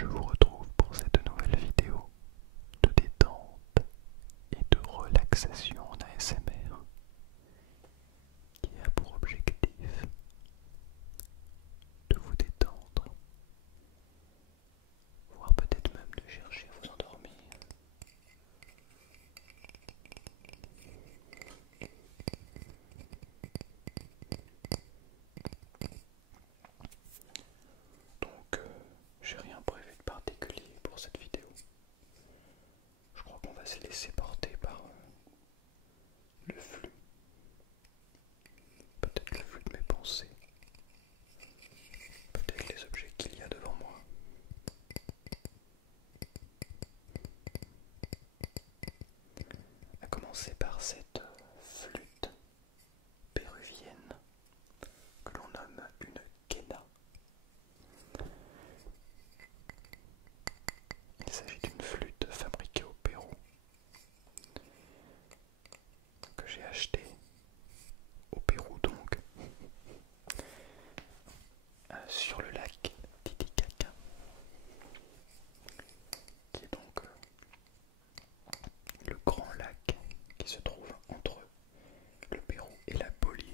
Je vous retrouve pour cette nouvelle vidéo de détente et de relaxation en ASMR qui a pour objectif de vous détendre, voire peut-être même de chercher à vous endormir. Donc, j'ai rien prévu de particulier pour cette vidéo. Je crois qu'on va se laisser porter par le flux, peut-être le flux de mes pensées, peut-être les objets qu'il y a devant moi. À commencer par cette flûte péruvienne que l'on nomme une quena. Il s'agit d'une flûte fabriquée au Pérou que j'ai achetée au Pérou donc sur le lac Titicaca, qui est donc le grand lac qui se trouve entre le Pérou et la Bolivie.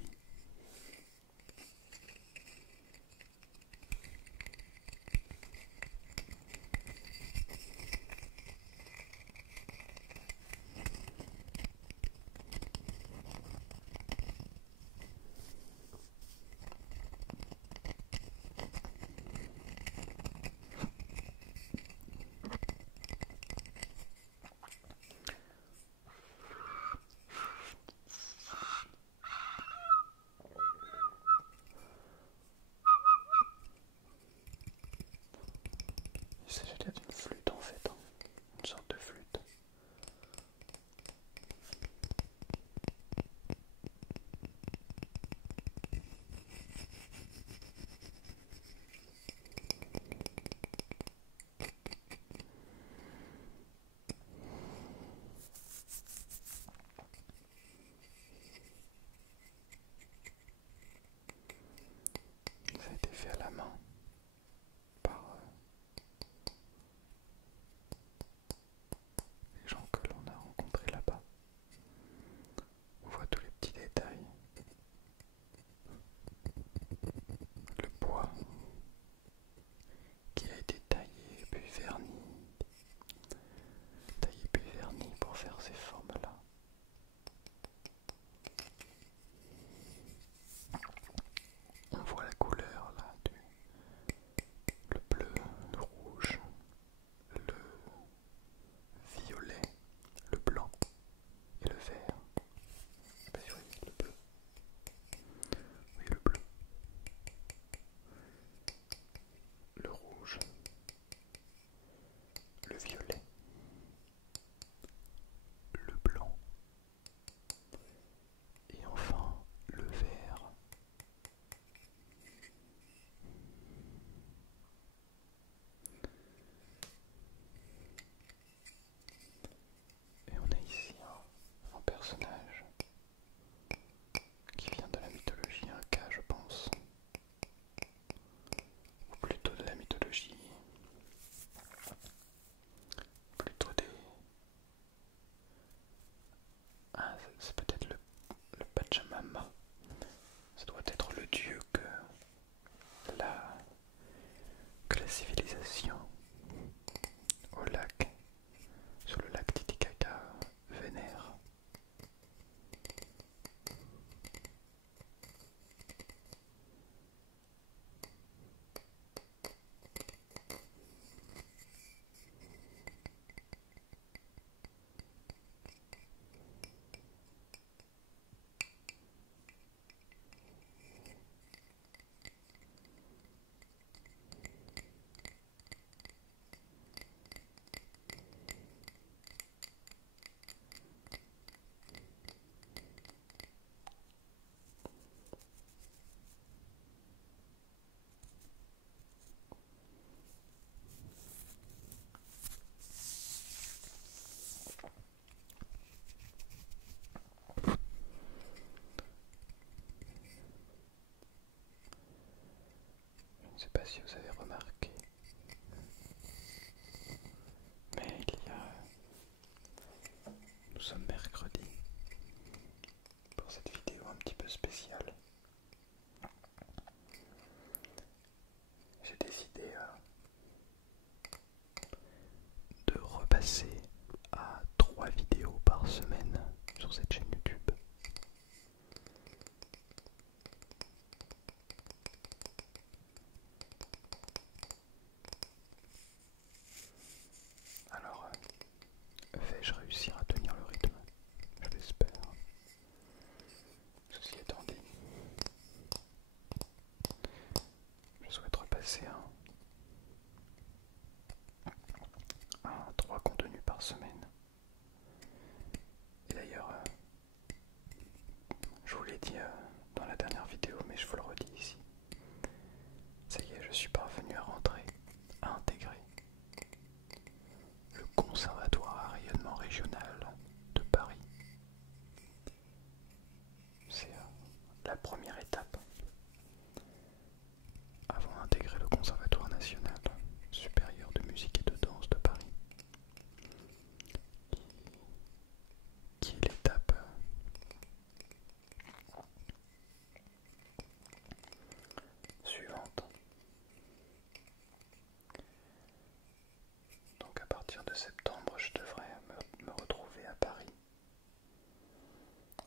Il s'agit là d'une flûte en fait, hein, une sorte de flûte. Ça a été fait à la main par les gens que l'on a rencontrés là-bas. On voit tous les petits détails. Le bois qui a été taillé puis verni pour faire ces formes-là. On voit la couleur là, le bleu, le rouge, le violet, le blanc et le vert. Bah oui, le bleu. Oui, le bleu. Le rouge. Le violet. Le blanc. Et enfin, le vert. Et on a ici un personnage qui vient de la mythologie Inca, je pense. Ou plutôt de la mythologie. Plutôt des. Ah, c'est peut-être le Pachamama. Ça doit être le dieu la, que la civilisation au lac, sur le lac Titicaca, vénère. Je ne sais pas si vous avez remarqué, vais-je réussir à tenir le rythme? Je l'espère. Ceci étant dit, je souhaite repasser à 3 contenus par semaine. Et d'ailleurs, je vous l'ai dit dans la dernière vidéo, mais je vous le redis ici. Ça y est, je suis parvenu à rentrer, à intégrer le Conservatoire à rayonnement régional de Paris. C'est la première étape avant d'intégrer le Conservatoire national supérieur de musique et de danse de Paris, qui est l'étape suivante. Donc à partir de septembre, je devrais me retrouver à Paris.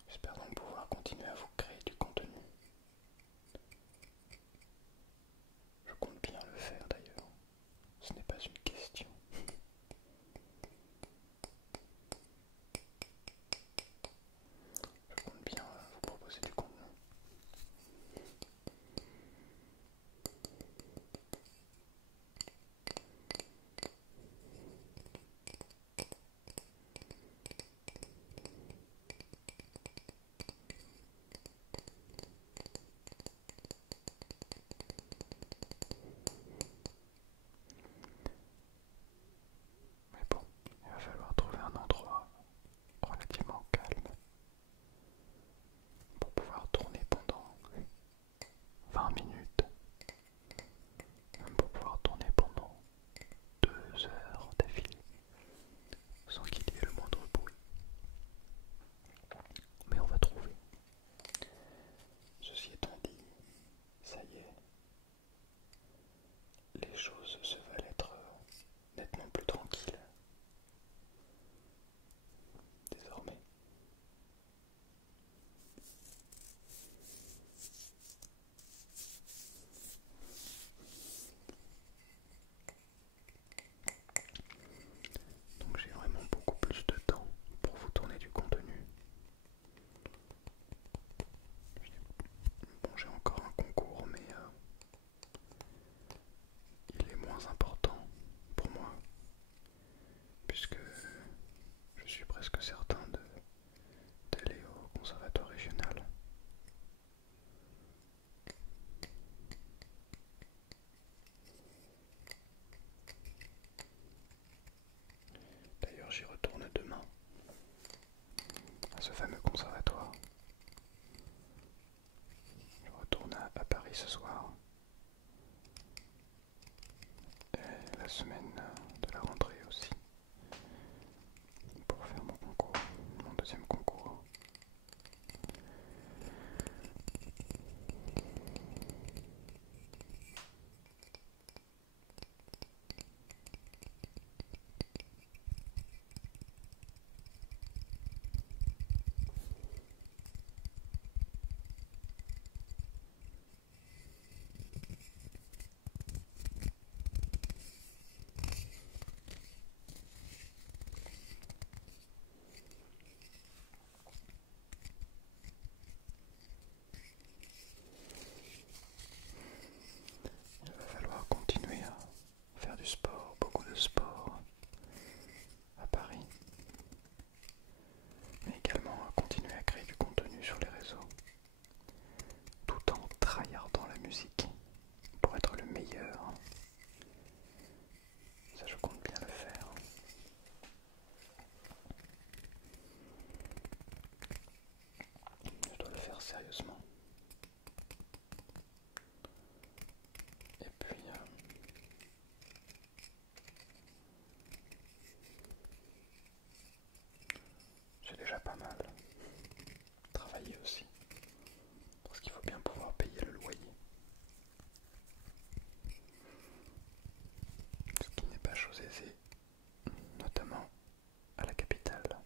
J'espère donc pouvoir continuer à vous créer du contenu. Je compte bien le faire d'ailleurs, ce n'est pas une question. Je compte bien vous proposer du contenu. Mais bon, il va falloir trouver un endroit relativement calme pour pouvoir tourner pendant 20 minutes, même pour pouvoir tourner pendant 2 heures d'affilée, sans qu'il y ait le moindre bruit. Mais on va trouver. Ceci étant dit, ça y est, les choses se veulent être nettement plus tranquilles désormais. Donc j'ai vraiment beaucoup plus de temps pour vous tourner du contenu. Bon, j'ai encore un concours, mais il est moins important pour moi, puisque je suis presque certain d'aller au conservatoire régional. D'ailleurs, j'y retourne demain, à ce fameux conservatoire. Je retourne à Paris ce soir. Et la semaine de la rentrée aussi, pour faire mon concours, mon deuxième concours. Il va falloir continuer à faire du sport, beaucoup de sport à Paris, mais également à continuer à créer du contenu sur les réseaux, tout en tryhardant la musique pour être le meilleur. Ça, je compte bien le faire. Je dois le faire sérieusement. Et puis, j'ai déjà pas mal travaillé aussi, parce qu'il faut bien pouvoir payer le loyer. Ce qui n'est pas chose aisée, notamment à la capitale.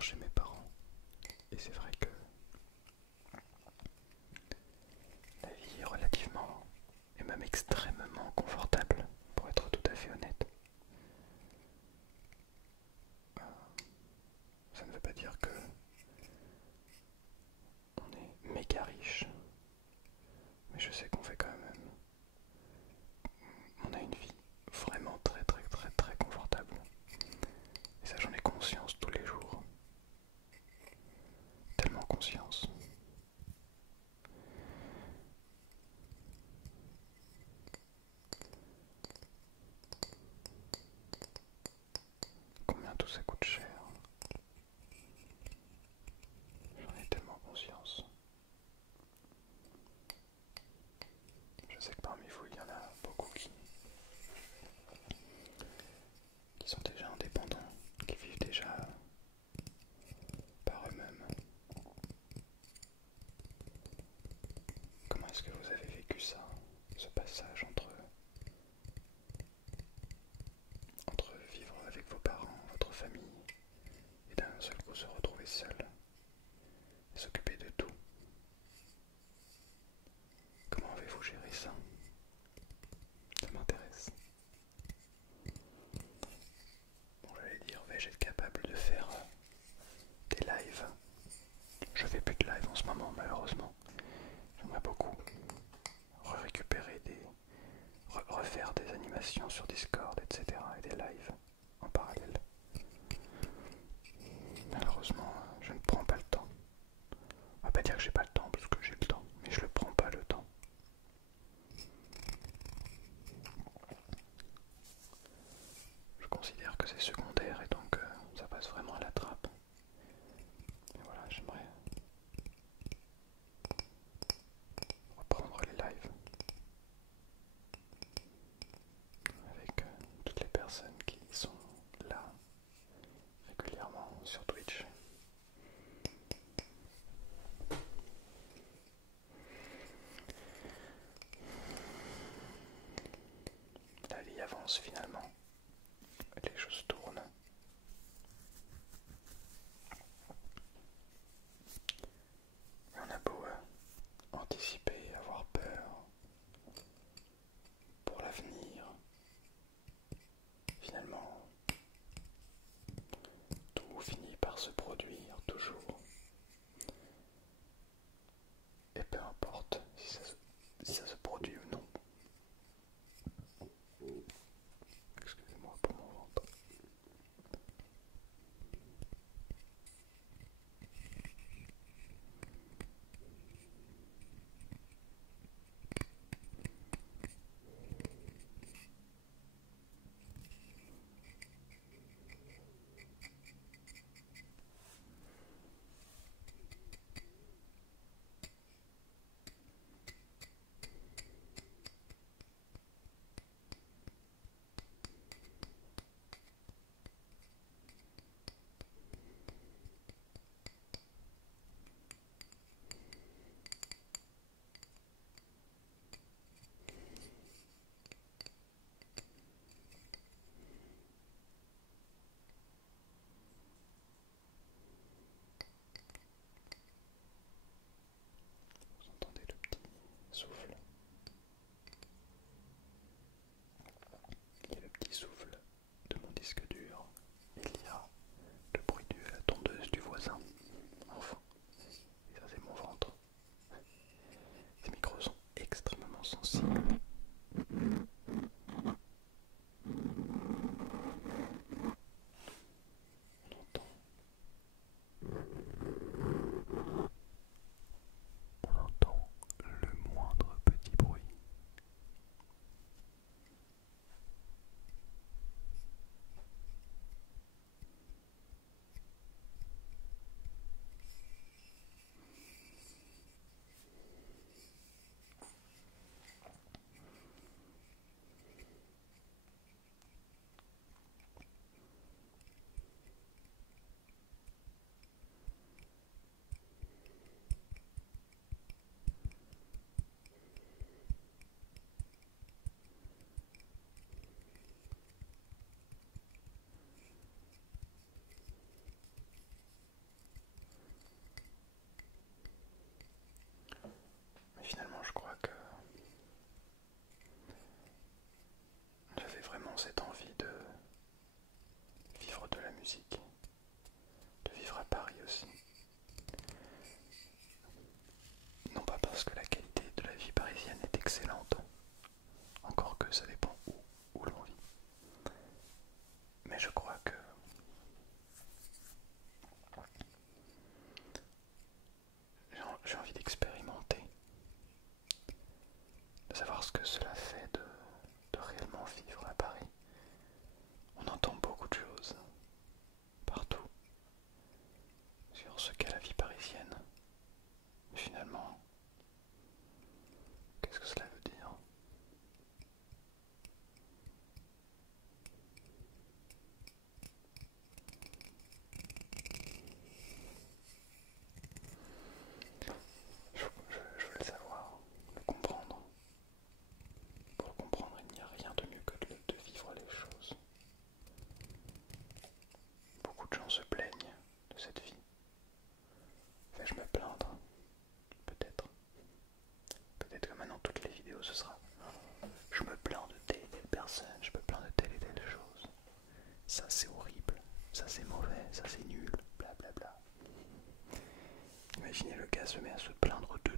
jours chez mes parents. Et c'est vrai que la vie est relativement et même extrêmement confortable, pour être tout à fait honnête. Ça ne veut pas dire que on est méga riche, mais je sais qu'on fait quand même. On a une vie vraiment très très très très confortable. Et ça, j'en ai conscience tous les jours. Tellement conscience. Combien tout ça coûte cher. J'en ai tellement conscience. Je sais que parmi vous, il y en a beaucoup qui sont déjà indépendants, qui vivent déjà par eux-mêmes. Comment est-ce que vous avez vécu ça, ce passage entre vivre avec vos parents, votre famille, et d'un seul coup se retrouver seul et s'occuper de tout? Comment avez-vous géré ça? Ça m'intéresse. Bon, j'allais dire, vais-je être capable de faire des lives? Je fais plus de live en ce moment, malheureusement. J'aimerais beaucoup récupérer refaire des animations sur Discord, etc. et des lives en parallèle. Malheureusement, je ne prends pas le temps. On va pas dire que j'ai pas le temps, parce que j'ai le temps, mais je ne prends pas le temps. Je considère que c'est secondaire et donc ça passe vraiment à la trappe. Et voilà, j'aimerais reprendre les lives avec toutes les personnes qui sont là régulièrement sur Twitch. La vie avance finalement, les choses tournent. Mais on a beau anticiper, avoir peur pour l'avenir, finalement tout finit par se produire toujours. Et peu importe si ça se produit ou non. Excusez-moi pour mon ventre. Vous entendez le petit souffle? Il y a le petit souffle de mon disque dur. Il y a le bruit de la tondeuse du voisin. Enfin, et ça c'est mon ventre. Ces micros sont extrêmement sensibles. On entend le moindre imaginez, le gars se met à se plaindre de